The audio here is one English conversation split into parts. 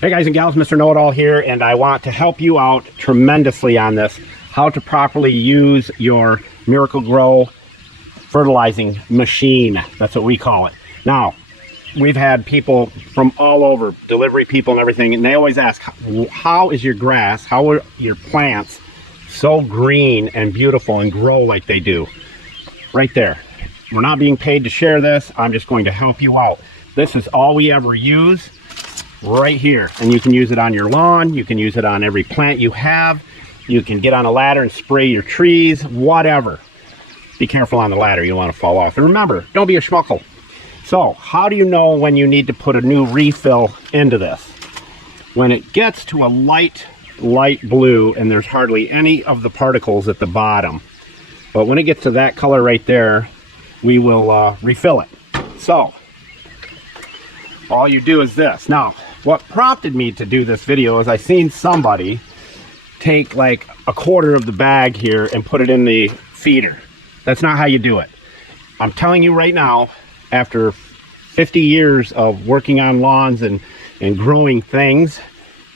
Hey guys and gals, Mr. Know-It-All here, and I want to help you out tremendously on this, how to properly use your Miracle-Gro fertilizing machine. That's what we call it. Now, we've had people from all over, delivery people and everything, and they always ask, how is your grass, how are your plants so green and beautiful and grow like they do? Right there. We're not being paid to share this. I'm just going to help you out. This is all we ever use. Right here, and you can use it on your lawn, you can use it on every plant you have, you can get on a ladder and spray your trees, whatever. Be careful on the ladder, you don't want to fall off. And remember, don't be a schmuckle. So how do you know when you need to put a new refill into this? When it gets to a light blue and there's hardly any of the particles at the bottom, but when it gets to that color right there, we will refill it. So all you do is this. Now, what prompted me to do this video is I seen somebody take like a quarter of the bag here and put it in the feeder. That's not how you do it. I'm telling you right now, after 50 years of working on lawns and growing things,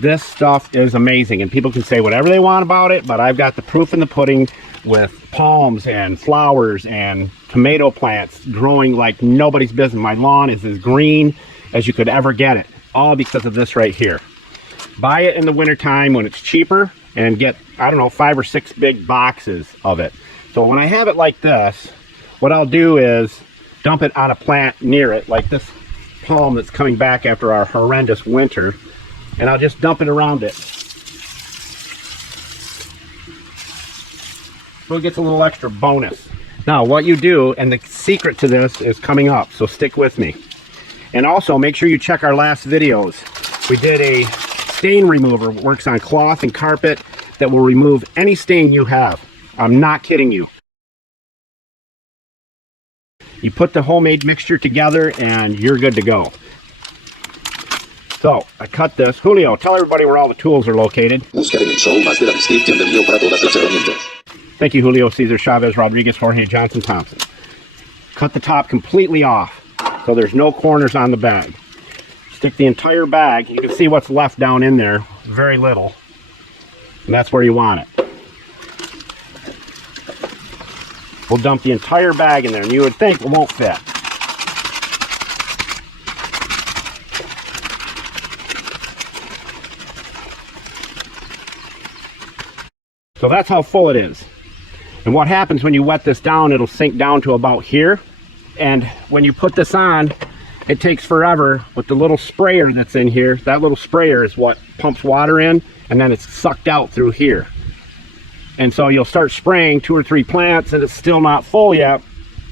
this stuff is amazing. And people can say whatever they want about it, but I've got the proof in the pudding with palms and flowers and tomato plants growing like nobody's business. My lawn is as green as you could ever get it, all because of this right here. Buy it in the wintertime when it's cheaper and get, I don't know, 5 or 6 big boxes of it. So when I have it like this, what I'll do is dump it on a plant near it, like this palm that's coming back after our horrendous winter, and I'll just dump it around it. So it gets a little extra bonus. Now what you do, and the secret to this is coming up, so stick with me. And also make sure you check our last videos. We did a stain remover, works on cloth and carpet, that will remove any stain you have. I'm not kidding you. You put the homemade mixture together and you're good to go. So I cut this. Julio, tell everybody where all the tools are located. Thank you, Julio, Cesar, Chavez, Rodriguez, Jorge, Johnson, Thompson. Cut the top completely off, so there's no corners on the bag. Stick the entire bag. You can see what's left down in there, very little, and that's where you want it. We'll dump the entire bag in there, and you would think it won't fit. So that's how full it is. And what happens when you wet this down, it'll sink down to about here. And when you put this on, it takes forever with the little sprayer that's in here. That little sprayer is what pumps water in, and then it's sucked out through here. And so you'll start spraying 2 or 3 plants and it's still not full yet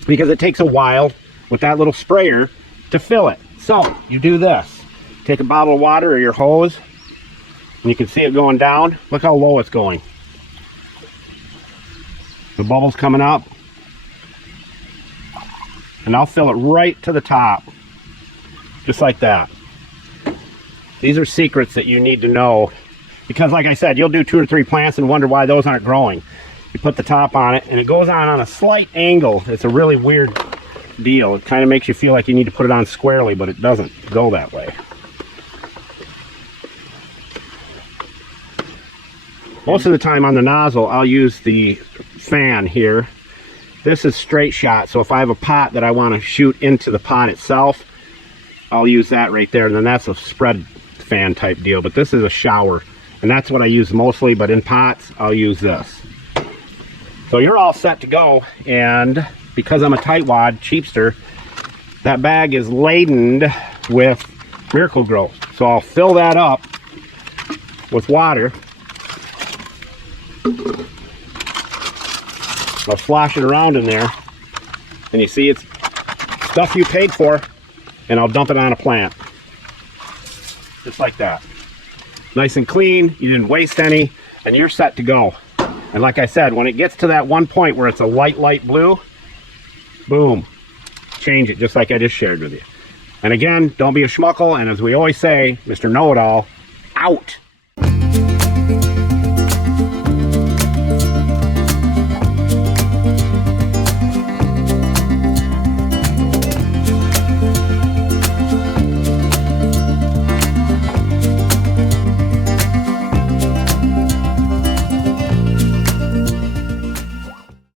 because it takes a while with that little sprayer to fill it. So you do this. Take a bottle of water or your hose, and you can see it going down. Look how low it's going. The bubbles coming up. And I'll fill it right to the top, just like that. These are secrets that you need to know, because like I said, you'll do 2 or 3 plants and wonder why those aren't growing. You put the top on it and it goes on a slight angle. It's a really weird deal. It kind of makes you feel like you need to put it on squarely, but it doesn't go that way. Most of the time on the nozzle, I'll use the fan here. This is straight shot, so if I have a pot that I want to shoot into the pot itself, I'll use that right there, and then that's a spread fan type deal. But this is a shower, and that's what I use mostly, but in pots, I'll use this. So you're all set to go, and because I'm a tightwad cheapster, that bag is laden with Miracle-Gro. So I'll fill that up with water. I'll slosh it around in there, and you see it's stuff you paid for, and I'll dump it on a plant. Just like that. Nice and clean, you didn't waste any, and you're set to go. And like I said, when it gets to that one point where it's a light blue, boom, change it just like I just shared with you. And again, don't be a schmuckle, and as we always say, Mr. Know-It-All, out.